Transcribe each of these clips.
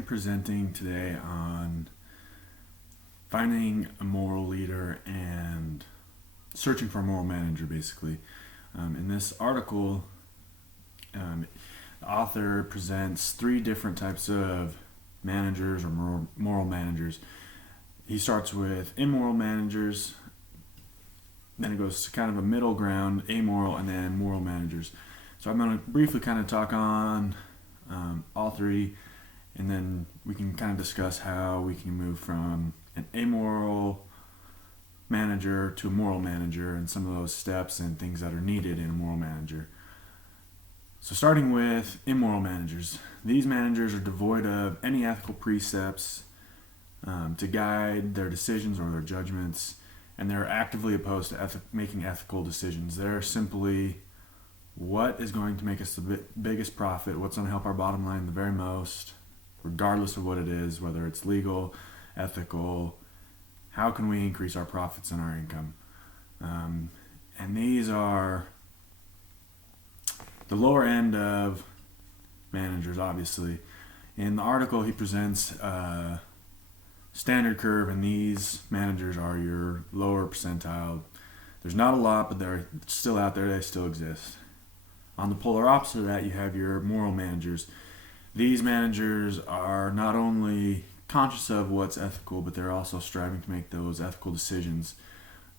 am presenting today on finding a moral leader and searching for a moral manager, basically. In this article, the author presents three different types of managers or moral managers. He starts with immoral managers, then it goes to kind of a middle ground, amoral, and then moral managers. So I'm going to briefly kind of talk on all three, and then we can kind of discuss how we can move from an amoral manager to a moral manager and some of those steps and things that are needed in a moral manager. So starting with immoral managers. These managers are devoid of any ethical precepts to guide their decisions or their judgments, and they're actively opposed to making ethical decisions. They're simply what is going to make us the biggest profit, what's going to help our bottom line the very most, regardless of what it is, whether it's legal, ethical, how can we increase our profits and our income. And these are the lower end of managers, obviously. In the article, he presents a standard curve, and these managers are your lower percentile. There's not a lot, but they're still out there, they still exist. On the polar opposite of that, you have your moral managers. These managers are not only conscious of what's ethical, but they're also striving to make those ethical decisions.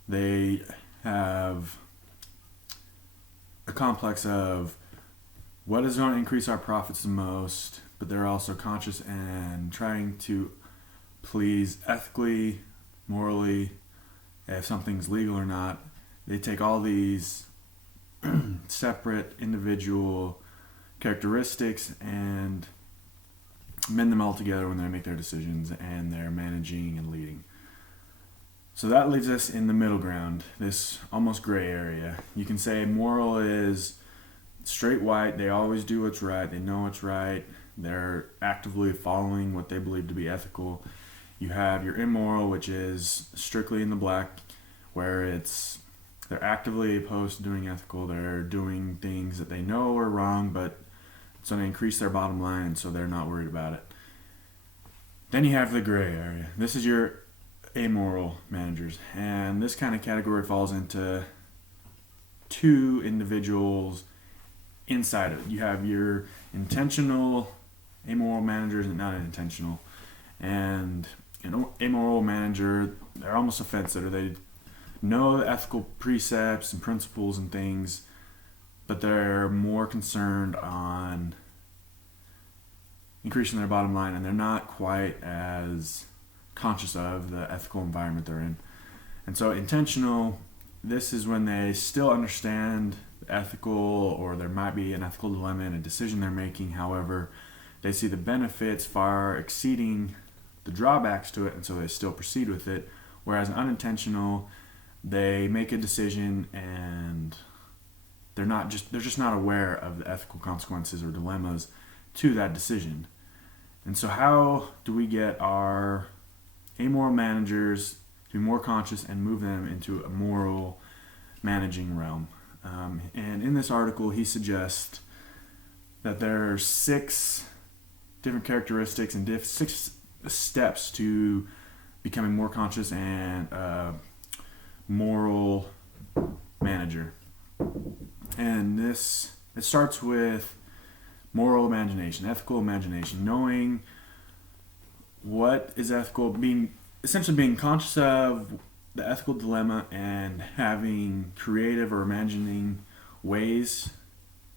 They have a complex of what is going to increase our profits the most, but they're also conscious and trying to please ethically, morally, if something's legal or not. They take all these separate individual characteristics and mend them all together when they make their decisions and they're managing and leading. So that leaves us in the middle ground, this almost gray area. You can say moral is straight white, they always do what's right, they know what's right, they're actively following what they believe to be ethical. You have your immoral, which is strictly in the black, where they're actively opposed to doing ethical, they're doing things that they know are wrong, but it's going to increase their bottom line, and so they're not worried about it. Then you have the gray area. This is your amoral managers, and this kind of category falls into two individuals inside of it. You have your intentional amoral managers and not intentional. And an amoral manager, they're almost a fence sitter. They know the ethical precepts and principles and things, but they're more concerned on increasing their bottom line, and they're not quite as conscious of the ethical environment they're in. And so intentional, this is when they still understand the ethical, or there might be an ethical dilemma in a decision they're making. However, they see the benefits far exceeding the drawbacks to it, and so they still proceed with it. Whereas unintentional, they make a decision and they're just not aware of the ethical consequences or dilemmas to that decision. And so how do we get our amoral managers to be more conscious and move them into a moral managing realm? And in this article, he suggests that there are 6 different characteristics and 6 steps to becoming more conscious and moral manager. And it starts with moral imagination, ethical imagination, knowing what is ethical, essentially being conscious of the ethical dilemma and having creative or imagining ways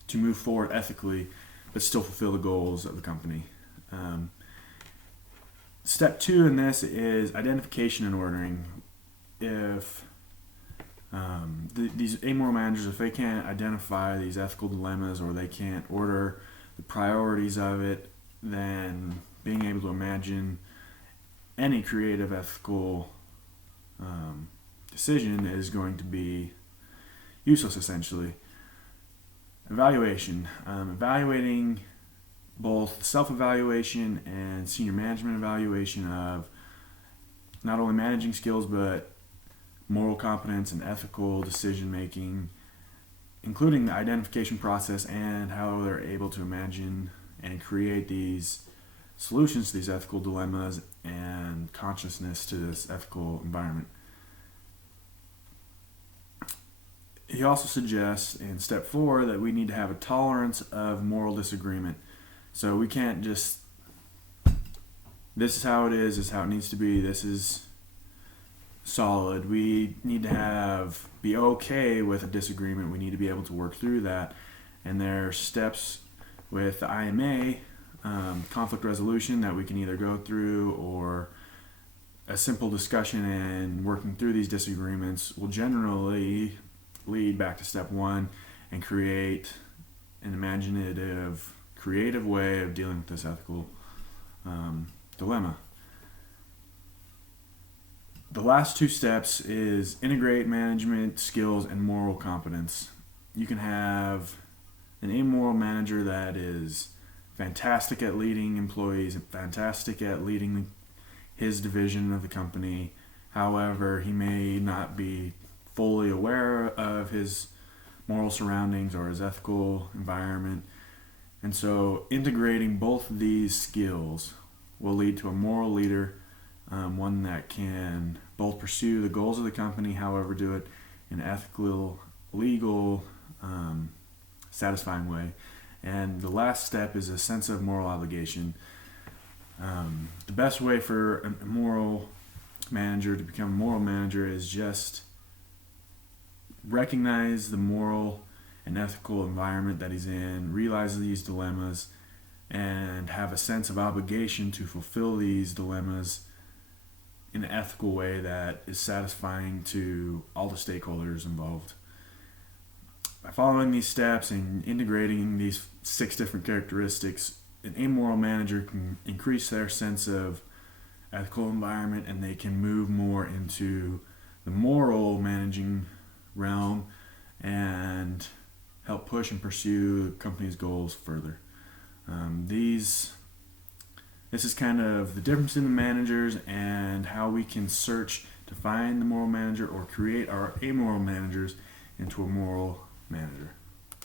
to move forward ethically but still fulfill the goals of the company. Step 2 in this is identification and ordering. If these amoral managers, if they can't identify these ethical dilemmas or they can't order the priorities of it, then being able to imagine any creative ethical decision is going to be useless, essentially. Evaluation. Evaluating both self-evaluation and senior management evaluation of not only managing skills but moral competence and ethical decision making, including the identification process and how they're able to imagine and create these solutions to these ethical dilemmas and consciousness to this ethical environment. He also suggests in step 4 that we need to have a tolerance of moral disagreement. So we can't just, this is how it is, this is how it needs to be, this is solid. We need to be okay with a disagreement. We need to be able to work through that. And there are steps with the IMA, conflict resolution, that we can either go through, or a simple discussion and working through these disagreements will generally lead back to step 1 and create an imaginative, creative way of dealing with this ethical dilemma. The last 2 steps is integrate management skills and moral competence. You can have an amoral manager that is fantastic at leading employees, fantastic at leading his division of the company. However, he may not be fully aware of his moral surroundings or his ethical environment. And so integrating both of these skills will lead to a moral leader, one that can both pursue the goals of the company, however do it in an ethical, legal, satisfying way. And the last step is a sense of moral obligation. The best way for a moral manager to become a moral manager is just recognize the moral and ethical environment that he's in, realize these dilemmas, and have a sense of obligation to fulfill these dilemmas in an ethical way that is satisfying to all the stakeholders involved. By following these steps and integrating these 6 different characteristics, an amoral manager can increase their sense of ethical environment, and they can move more into the moral managing realm and help push and pursue the company's goals further. This is kind of the difference in the managers and how we can search to find the moral manager or create our amoral managers into a moral manager.